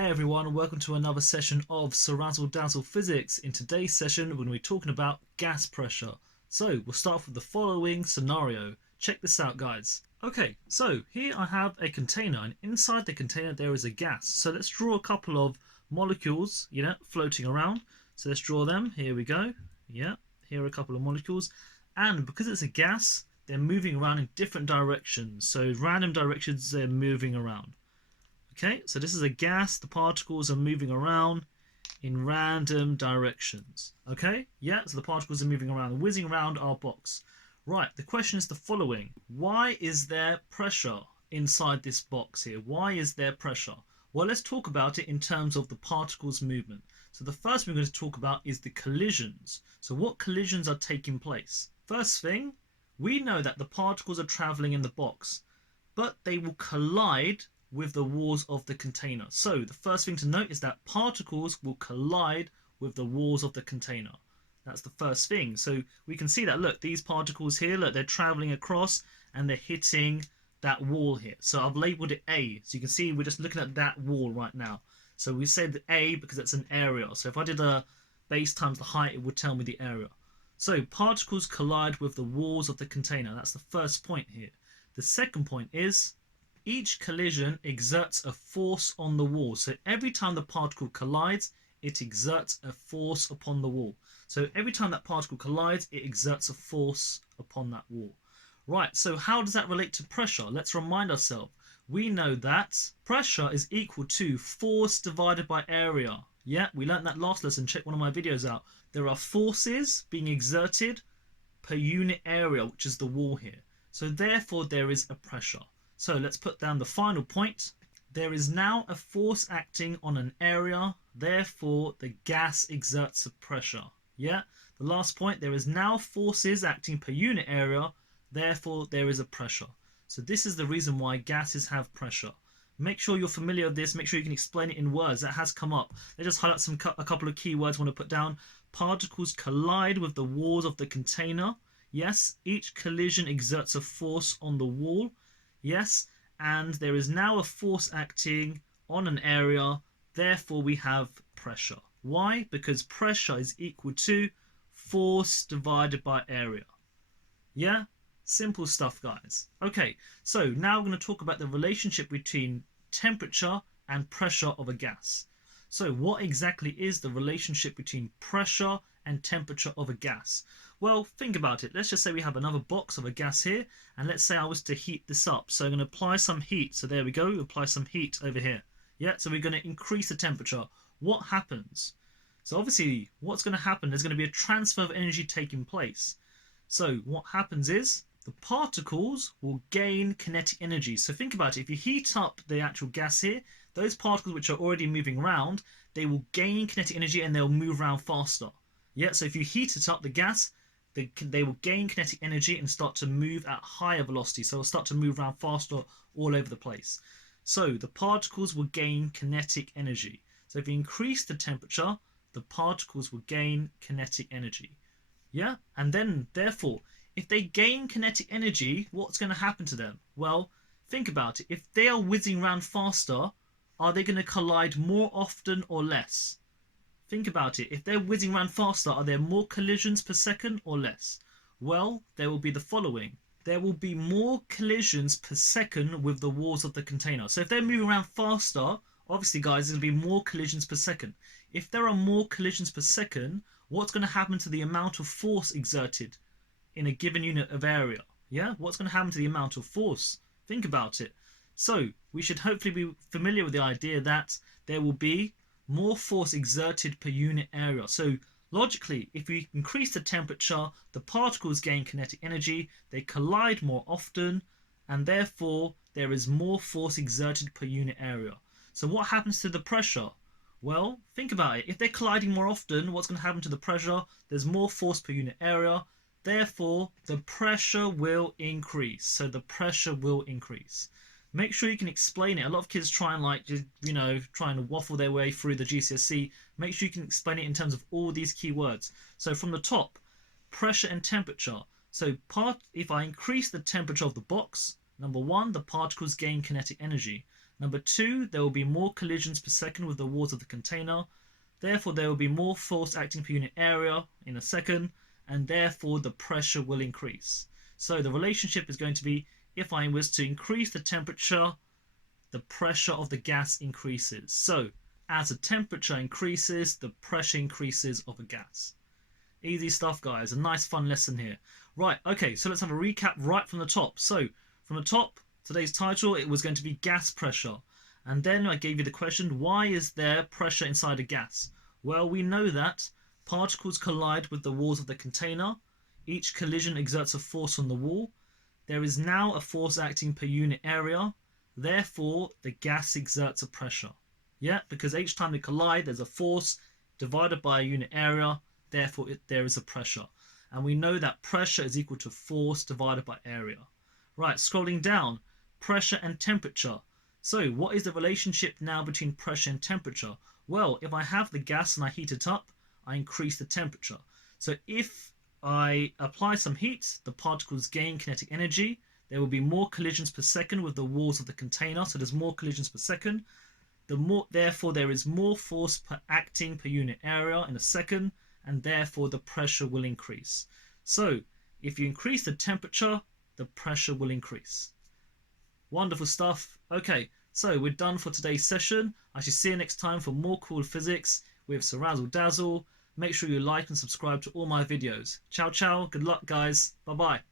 Hey everyone, welcome to another session of CeerazzleDazzle Physics. In today's session, we're going to be talking about gas pressure. So we'll start off with the following scenario. Check this out, guys. Okay, so here I have a container, and inside the container there is a gas. So let's draw a couple of molecules, floating around. So let's draw them. Here we go. Yeah, here are a couple of molecules. And because it's a gas, they're moving around in different directions. So random directions they're moving around. Okay, so this is a gas. The particles are moving around in random directions. Okay, yeah, so the particles are moving around and whizzing around our box. Right, the question is the following. Why is there pressure inside this box here? Why is there pressure? Well, let's talk about it in terms of the particles movement. So the first thing we're going to talk about is the collisions. So what collisions are taking place? First thing, we know that the particles are traveling in the box, but they will collide with the walls of the container. So the first thing to note is that particles will collide with the walls of the container. That's the first thing. So we can see that, look, these particles here, look, they're traveling across and they're hitting that wall here. So I've labeled it A. So you can see we're just looking at that wall right now. So we said A because it's an area. So if I did a base times the height, it would tell me the area. So particles collide with the walls of the container. That's the first point here. The second point is each collision exerts a force on the wall. So every time the particle collides, it exerts a force upon the wall. So every time that particle collides, it exerts a force upon that wall. Right, so how does that relate to pressure? Let's remind ourselves. We know that pressure is equal to force divided by area. Yeah, we learned that last lesson. Check one of my videos out. There are forces being exerted per unit area, which is the wall here. So therefore, there is a pressure. So let's put down the final point. There is now a force acting on an area, therefore the gas exerts a pressure. Yeah, the last point, there is now forces acting per unit area, therefore there is a pressure. So this is the reason why gases have pressure. Make sure you're familiar with this, make sure you can explain it in words. That has come up. Let's just highlight a couple of key words I want to put down. Particles collide with the walls of the container. Yes, each collision exerts a force on the wall. Yes, and there is now a force acting on an area, therefore we have pressure. Why? Because pressure is equal to force divided by area. Yeah? Simple stuff, guys. Okay, so now we're going to talk about the relationship between temperature and pressure of a gas. So what exactly is the relationship between pressure and temperature of a gas? Well, think about it. Let's just say we have another box of a gas here, and let's say I was to heat this up. So I'm going to apply some heat. So there we go, apply some heat over here. Yeah, so we're going to increase the temperature. What happens? So obviously, what's going to happen, there's going to be a transfer of energy taking place. So what happens is, the particles will gain kinetic energy. So think about it, if you heat up the actual gas here, those particles which are already moving around, they will gain kinetic energy and they'll move around faster. Yeah, so if you heat it up, the gas, they will gain kinetic energy and start to move at higher velocity. So it'll start to move around faster all over the place. So the particles will gain kinetic energy. So if you increase the temperature, the particles will gain kinetic energy. Yeah, and then therefore, if they gain kinetic energy, what's going to happen to them? Well, think about it. If they are whizzing around faster, are they going to collide more often or less? Think about it. If they're whizzing around faster, are there more collisions per second or less? Well, there will be the following. There will be more collisions per second with the walls of the container. So if they're moving around faster, obviously, guys, there's going to be more collisions per second. If there are more collisions per second, what's going to happen to the amount of force exerted in a given unit of area? Yeah, what's going to happen to the amount of force? Think about it. So we should hopefully be familiar with the idea that there will be more force exerted per unit area. So logically, if we increase the temperature, the particles gain kinetic energy, they collide more often, and therefore there is more force exerted per unit area. So what happens to the pressure? Well, think about it. If they're colliding more often, what's going to happen to the pressure? There's more force per unit area. Therefore, the pressure will increase. So the pressure will increase. Make sure you can explain it. A lot of kids try and try and waffle their way through the GCSE. Make sure you can explain it in terms of all these key words. So from the top, pressure and temperature. So if I increase the temperature of the box, number one, the particles gain kinetic energy. Number 2, there will be more collisions per second with the walls of the container. Therefore, there will be more force acting per unit area in a second, and therefore the pressure will increase. So the relationship is going to be, if I was to increase the temperature, the pressure of the gas increases. So as the temperature increases, the pressure increases of a gas. Easy stuff, guys. A nice fun lesson here. Right, okay, so let's have a recap right from the top. So from the top, today's title, it was going to be gas pressure. And then I gave you the question, why is there pressure inside a gas? Well, we know that particles collide with the walls of the container. Each collision exerts a force on the wall. There is now a force acting per unit area. Therefore, the gas exerts a pressure. Yeah, because each time they collide, there's a force divided by a unit area. Therefore, there is a pressure. And we know that pressure is equal to force divided by area. Right, scrolling down, pressure and temperature. So what is the relationship now between pressure and temperature? Well, if I have the gas and I heat it up, I increase the temperature. So if I apply some heat, the particles gain kinetic energy. There will be more collisions per second with the walls of the container. So there's more collisions per second. Therefore, there is more force acting per unit area in a second, and therefore the pressure will increase. So if you increase the temperature, the pressure will increase. Wonderful stuff. Okay, so we're done for today's session. I shall see you next time for more cool physics with CeerazzleDazzle. Make sure you like and subscribe to all my videos. Ciao, ciao. Good luck, guys. Bye-bye.